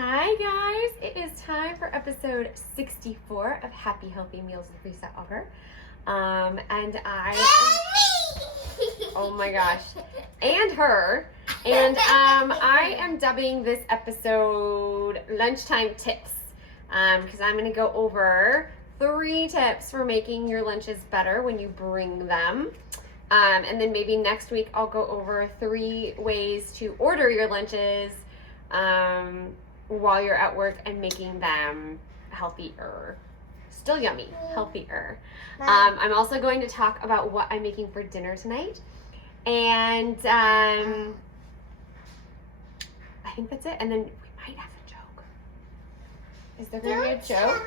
Hi guys, it is time for episode 64 of Happy Healthy Meals with Risa Auger. Oh my gosh, and her. I am dubbing this episode Lunchtime Tips because I'm going to go over 3 tips for making your lunches better when you bring them. And then maybe next week I'll go over 3 ways to order your lunches while you're at work and making them healthier. Still yummy, healthier. I'm also going to talk about what I'm making for dinner tonight. And I think that's it. And then we might have a joke. Is there going to be a joke?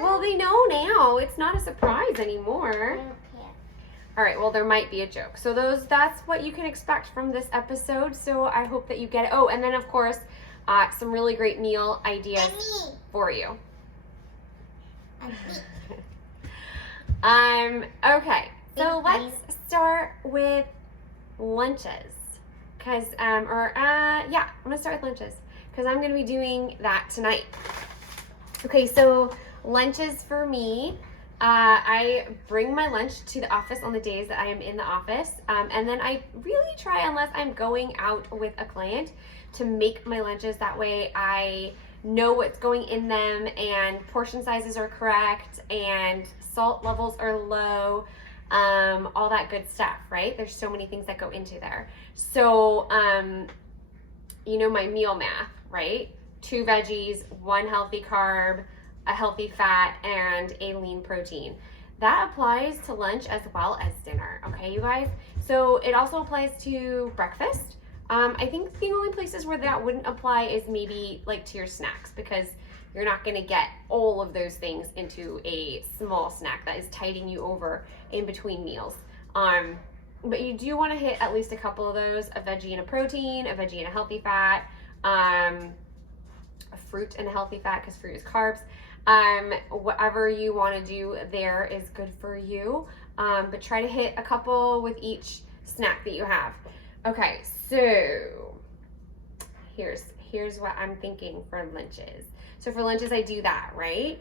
Well, they know now. It's not a surprise anymore. All right, well, there might be a joke. So that's what you can expect from this episode. So I hope that you get it. Oh, and then, of course, some really great meal ideas for you. Okay, so let's start with lunches. I'm gonna start with lunches because I'm gonna be doing that tonight. Okay, so lunches for me, I bring my lunch to the office on the days that I am in the office, and then I really try, unless I'm going out with a client, to make my lunches. That way I know what's going in them and portion sizes are correct and salt levels are low, all that good stuff, right? There's so many things that go into there. So, you know my meal math, right? 2 veggies, 1 healthy carb, a healthy fat, and a lean protein. That applies to lunch as well as dinner, okay, you guys? So it also applies to breakfast. I think the only places where that wouldn't apply is maybe like to your snacks, because you're not gonna get all of those things into a small snack that is tiding you over in between meals. But you do wanna hit at least a couple of those: a veggie and a protein, a veggie and a healthy fat, a fruit and a healthy fat, because fruit is carbs. Whatever you wanna do there is good for you. But try to hit a couple with each snack that you have. Okay, so here's what I'm thinking for lunches. So for lunches, I do that, right?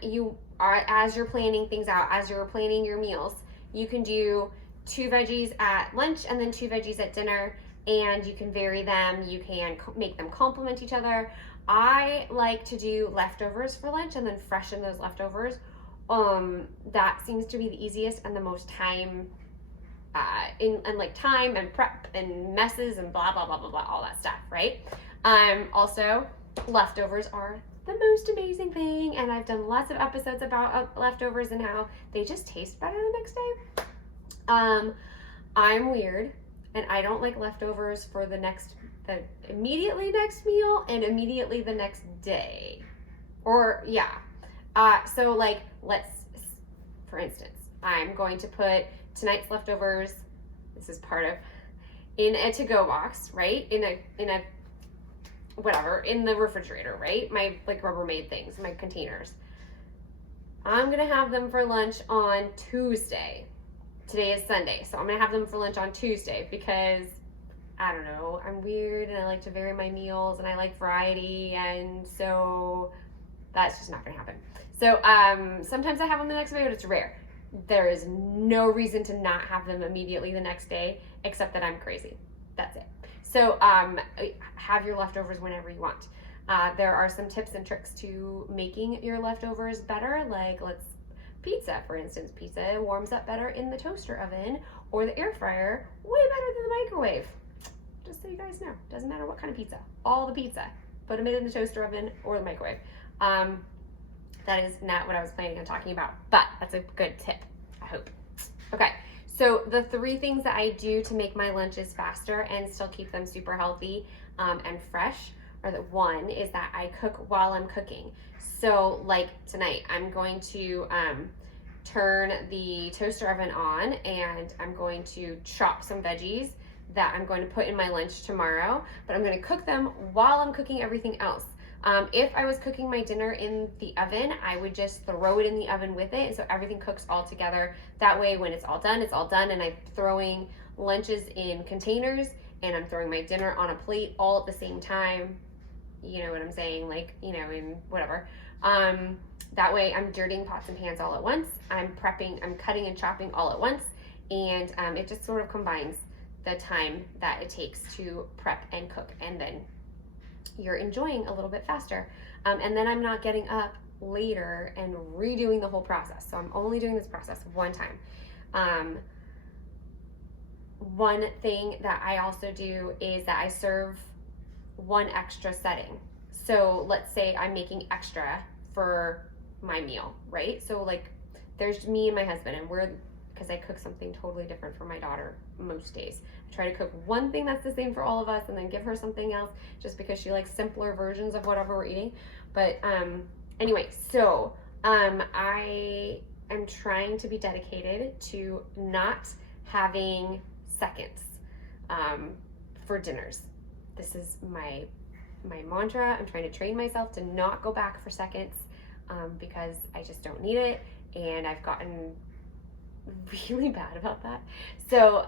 You are, as you're planning things out, as you're planning your meals, you can do 2 veggies at lunch and then 2 veggies at dinner, and you can vary them. You can make them complement each other. I like to do leftovers for lunch and then freshen those leftovers. That seems to be the easiest and the most time time and prep and messes and blah blah blah blah blah, all that stuff, right? Also, leftovers are the most amazing thing, and I've done lots of episodes about leftovers and how they just taste better the next day. I'm weird, and I don't like leftovers for the immediately next meal and immediately the next day, or so like, for instance, I'm going to put tonight's leftovers, this is part of, in a to-go box, right? In a whatever, in the refrigerator, right? My Rubbermaid things, my containers. I'm gonna have them for lunch on Tuesday. Today is Sunday, so I'm gonna have them for lunch on Tuesday because, I don't know, I'm weird and I like to vary my meals and I like variety, and so that's just not gonna happen. So sometimes I have them the next day, but it's rare. There is no reason to not have them immediately the next day, except that I'm crazy. That's it. So have your leftovers whenever you want. There are some tips and tricks to making your leftovers better, like pizza, for instance. Pizza warms up better in the toaster oven or the air fryer, way better than the microwave. Just so you guys know, doesn't matter what kind of pizza, all the pizza, put them in the toaster oven or the microwave. That is not what I was planning on talking about, but that's a good tip, I hope. Okay, so the 3 things that I do to make my lunches faster and still keep them super healthy and fresh are that one is that I cook while I'm cooking. So like tonight, I'm going to turn the toaster oven on and I'm going to chop some veggies that I'm going to put in my lunch tomorrow, but I'm going to cook them while I'm cooking everything else. If I was cooking my dinner in the oven, I would just throw it in the oven with it, and so everything cooks all together. That way, when it's all done, and I'm throwing lunches in containers, and I'm throwing my dinner on a plate all at the same time. you know what I'm saying, like, you know, in whatever. That way I'm dirtying pots and pans all at once. I'm cutting and chopping all at once. And it just sort of combines the time that it takes to prep and cook. And then you're enjoying a little bit faster. And then I'm not getting up later and redoing the whole process. So I'm only doing this process one time. One thing that I also do is that I serve one extra setting. So let's say I'm making extra for my meal, right? So like there's me and my husband, and because I cook something totally different for my daughter most days. I try to cook one thing that's the same for all of us and then give her something else just because she likes simpler versions of whatever we're eating. But anyway, so I am trying to be dedicated to not having seconds for dinners. This is my mantra. I'm trying to train myself to not go back for seconds because I just don't need it, and I've gotten really bad about that. So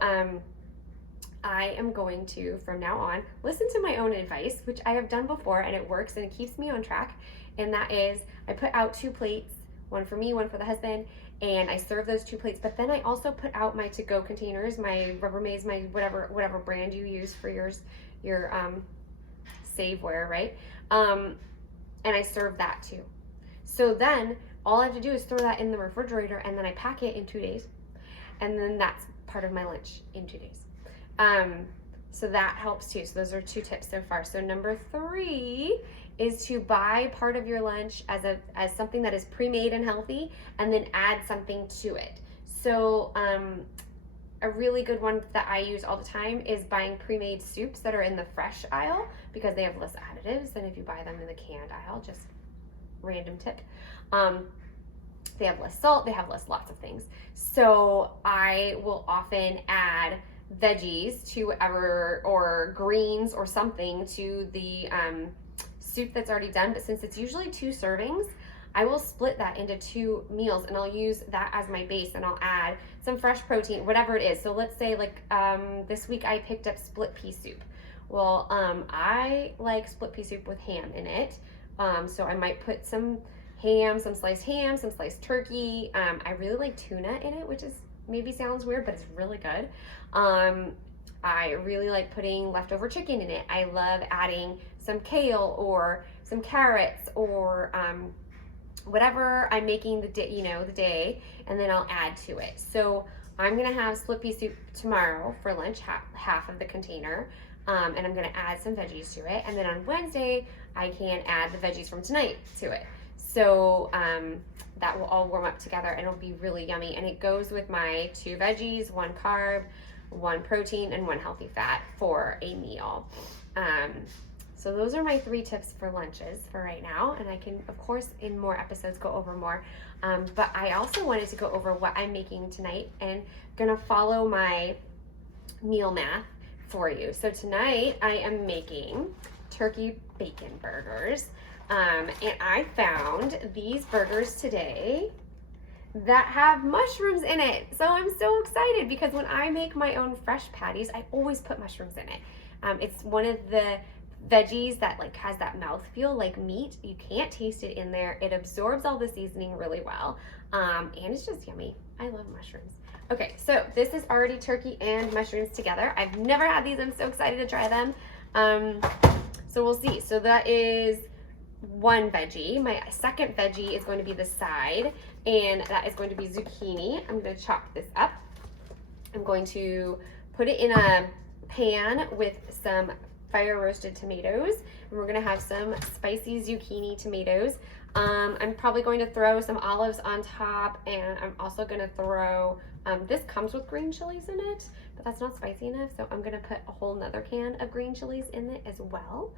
I am going to, from now on, listen to my own advice, which I have done before, and it works and it keeps me on track. And that is, I put out 2 plates, one for me, one for the husband, and I serve those 2 plates. But then I also put out my to-go containers, my Rubbermaids, my whatever brand you use for your Saveware, right? And I serve that too. So then all I have to do is throw that in the refrigerator, and then I pack it in 2 days, and then that's part of my lunch in 2 days. So that helps too. So those are 2 tips so far. So number 3 is to buy part of your lunch as something that is pre-made and healthy, and then add something to it. So a really good one that I use all the time is buying pre-made soups that are in the fresh aisle, because they have less additives than if you buy them in the canned aisle. Just random tip. They have less salt, they have lots of things. So I will often add veggies to or greens or something to the soup that's already done. But since it's usually 2 servings, I will split that into 2 meals, and I'll use that as my base, and I'll add some fresh protein, whatever it is. So let's say like this week I picked up split pea soup. Well, I like split pea soup with ham in it. So I might put some ham, some sliced turkey. I really like tuna in it, which is maybe sounds weird, but it's really good. I really like putting leftover chicken in it. I love adding some kale or some carrots or whatever I'm making the day, and then I'll add to it. So I'm gonna have split pea soup tomorrow for lunch, half of the container, and I'm gonna add some veggies to it. And then on Wednesday, I can add the veggies from tonight to it. So that will all warm up together, and it'll be really yummy. And it goes with my 2 veggies, 1 carb, 1 protein, and 1 healthy fat for a meal. So those are my 3 tips for lunches for right now, and I can, of course, in more episodes go over more. But I also wanted to go over what I'm making tonight, and gonna follow my meal math for you. So tonight I am making turkey bacon burgers, and I found these burgers today that have mushrooms in it. So I'm so excited, because when I make my own fresh patties, I always put mushrooms in it. It's one of the veggies that like has that mouthfeel like meat. You can't taste it in there. It absorbs all the seasoning really well, and it's just yummy. I love mushrooms. Okay, so this is already turkey and mushrooms together. I've never had these. I'm so excited to try them. So we'll see. So that is 1 veggie. My second veggie is going to be the side, and that is going to be zucchini. I'm going to chop this up. I'm going to put it in a pan with some fire roasted tomatoes, and we're going to have some spicy zucchini tomatoes. I'm probably going to throw some olives on top, and I'm also going to throw, this comes with green chilies in it, but that's not spicy enough, so I'm going to put a whole nother can of green chilies in it as well.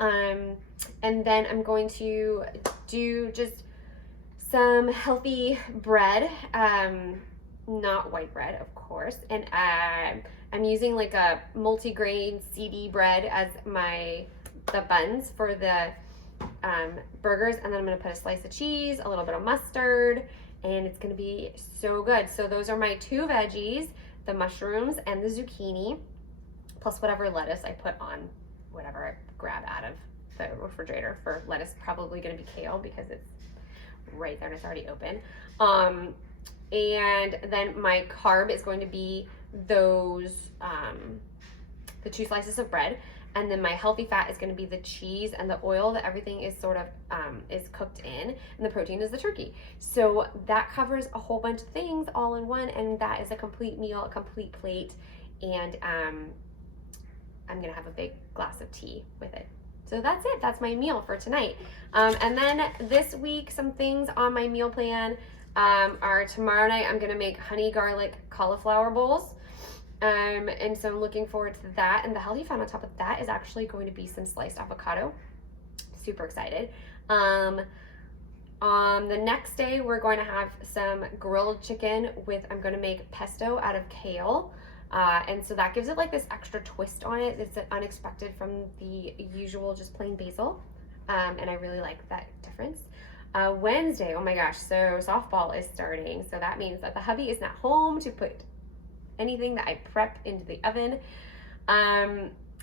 And then I'm going to do just some healthy bread, not white bread, of course, and I'm using like a multi-grain CD bread as the buns for the burgers, and then I'm going to put a slice of cheese, a little bit of mustard, and it's going to be so good. So those are my 2 veggies, the mushrooms and the zucchini, plus whatever lettuce I put on whatever I grab out of the refrigerator for lettuce, probably going to be kale because it's right there and it's already open. And then my carb is going to be those, the 2 slices of bread. And then my healthy fat is going to be the cheese and the oil that everything is sort of is cooked in, and the protein is the turkey. So that covers a whole bunch of things all in one, and that is a complete meal, a complete plate. And I'm going to have a big glass of tea with it. So that's it. That's my meal for tonight. And then this week, some things on my meal plan are tomorrow night, I'm going to make honey garlic cauliflower bowls. And so I'm looking forward to that. And the healthy fat on top of that is actually going to be some sliced avocado. Super excited. On the next day, we're going to have some grilled chicken with, I'm going to make pesto out of kale. And so that gives it like this extra twist on it. It's unexpected from the usual just plain basil. And I really like that difference. Wednesday, oh my gosh, so softball is starting. So that means that the hubby is not home to put anything that I prep into the oven,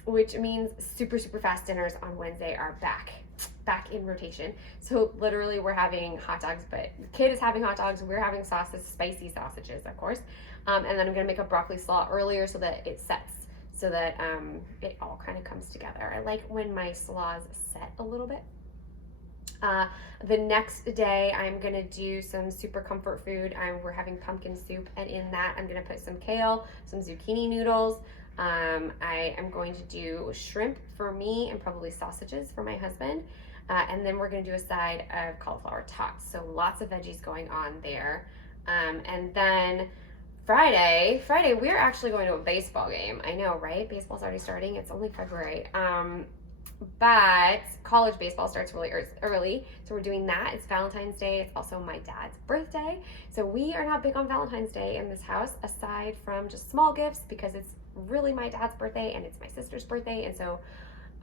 which means super fast dinners on Wednesday are back in rotation. So literally we're having hot dogs, but the kid is having hot dogs, we're having sauces, spicy sausages, of course. And then I'm gonna make a broccoli slaw earlier so that it sets, so that it all kind of comes together. I like when my slaws set a little bit. The next day, I'm going to do some super comfort food. We're having pumpkin soup, and in that, I'm going to put some kale, some zucchini noodles. I am going to do shrimp for me and probably sausages for my husband. And then we're going to do a side of cauliflower tots. So lots of veggies going on there. And then Friday, we're actually going to a baseball game. I know, right? Baseball's already starting. It's only February. But college baseball starts really early, so we're doing that. It's Valentine's Day. It's also my dad's birthday. So we are not big on Valentine's Day in this house, aside from just small gifts, because it's really my dad's birthday and it's my sister's birthday. And so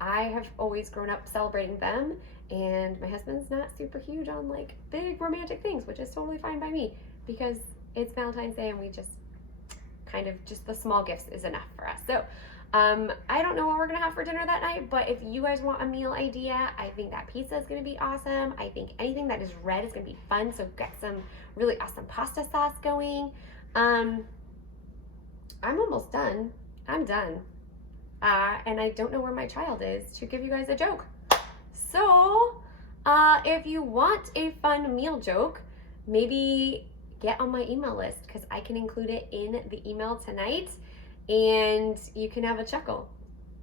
I have always grown up celebrating them, and my husband's not super huge on like big romantic things, which is totally fine by me because it's Valentine's Day and we just kind of just the small gifts is enough for us. So I don't know what we're gonna have for dinner that night, but if you guys want a meal idea, I think that pizza is gonna be awesome. I think anything that is red is gonna be fun, so get some really awesome pasta sauce going. I'm almost done. I'm done. And I don't know where my child is to give you guys a joke. So, if you want a fun meal joke, maybe get on my email list because I can include it in the email tonight. And you can have a chuckle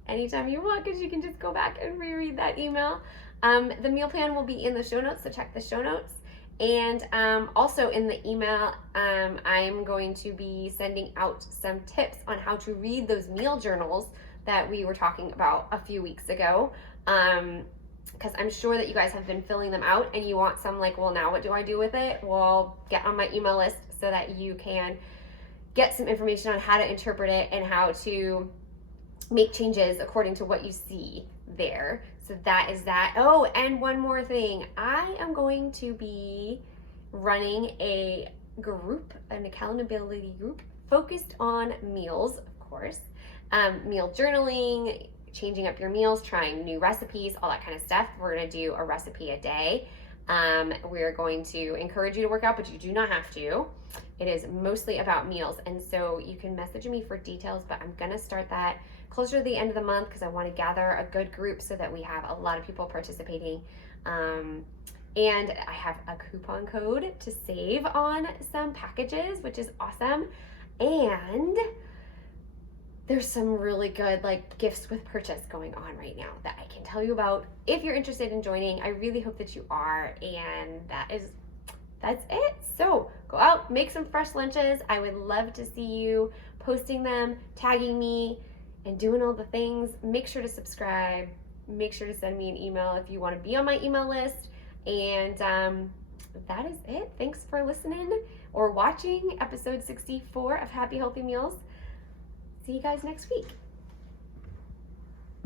anytime you want because you can just go back and reread that email. The meal plan will be in the show notes, so check the show notes. And also in the email, I'm going to be sending out some tips on how to read those meal journals that we were talking about a few weeks ago. Because I'm sure that you guys have been filling them out and you want some like, well, now what do I do with it? Well, get on my email list so that you can get some information on how to interpret it and how to make changes according to what you see there. So that is that. Oh, and one more thing. I am going to be running a group, an accountability group focused on meals, of course, meal journaling, changing up your meals, trying new recipes, all that kind of stuff. We're going to do a recipe a day. We're going to encourage you to work out, but you do not have to. It is mostly about meals. And so you can message me for details, but I'm going to start that closer to the end of the month because I want to gather a good group so that we have a lot of people participating. And I have a coupon code to save on some packages, which is awesome. And there's some really good like gifts with purchase going on right now that I can tell you about if you're interested in joining. I really hope that you are, and that's it. So go out, make some fresh lunches. I would love to see you posting them, tagging me, and doing all the things. Make sure to subscribe. Make sure to send me an email if you want to be on my email list. And that is it. Thanks for listening or watching episode 64 of Happy Healthy Meals. See you guys next week.